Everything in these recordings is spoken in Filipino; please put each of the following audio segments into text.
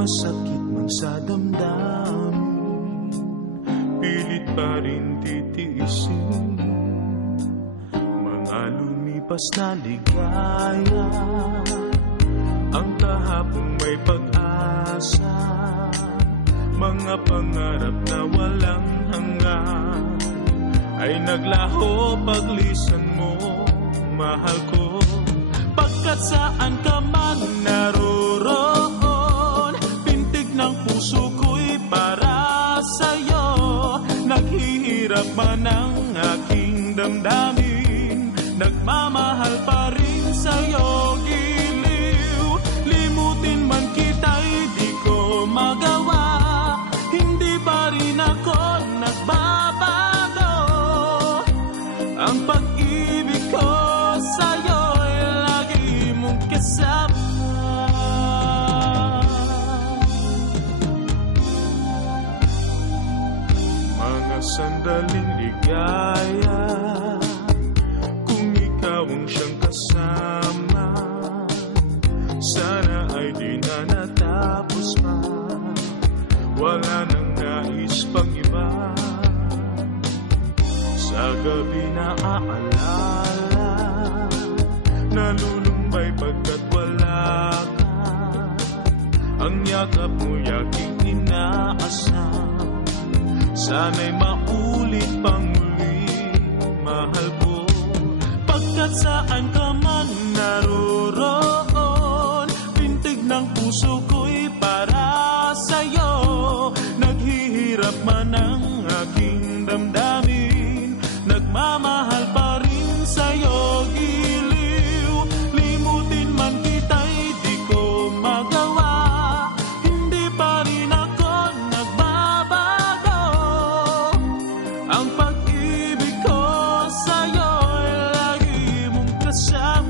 masakit man sa damdamin, pilit pa rin titiisin mga lumipas na ligaya. Ang kahapong may pag-asa, mga pangarap na walang hanggan, ay naglaho paglisan mo, mahal ko. Pagkat saan ka man naroroon, pintig ng puso ko'y para sa'yo. Naghihirap man ang aking damdamin, nagmamahal pa rin sa'yo, giliw. Limutin man kita'y di ko magawa, hindi pa rin ako nagbabago. Ang pag-ibig ko sa'yo'y lagi mong kasama. Mga sandaling ligaya, kung ikaw ang siyang kasama, sana ay di na natapos pa. Wala nang nais pang iba. Sa gabi na aalala, nalulumbay pagkat wala ka. Ang yakap mo'y aking inaasam, sana'y maulit pang muli, mahal ko. Pagkat saan ka man naroroon, pintig ng puso ko'y para sa'yo. Naghihirap man ang aking damdamin, nagmamahal pa rin sa'yo, giliw. Limutin man kita'y di ko magawa, hindi pa rin ako nagbabago. Ang pag-ibig ko sa'yo'y lagi mong kasama.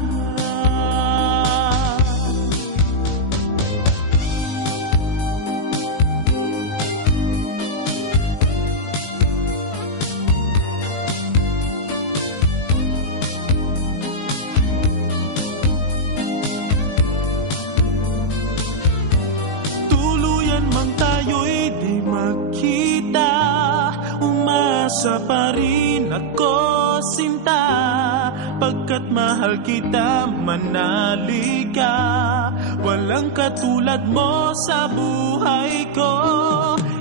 Tuluyan mang tayo'y di magkita, umasa pa rin ako, sinta. Pagkat mahal kita, manali ka. Walang katulad mo sa buhay ko.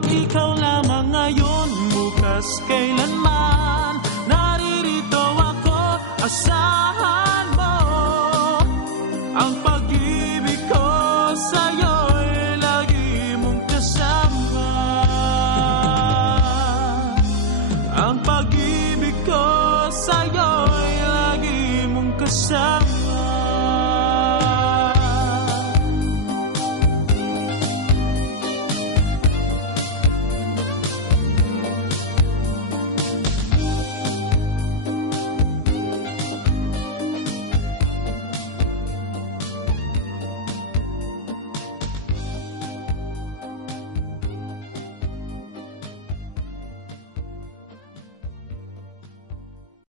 Ikaw lamang ngayon, bukas kailanman. Naririto ako, asa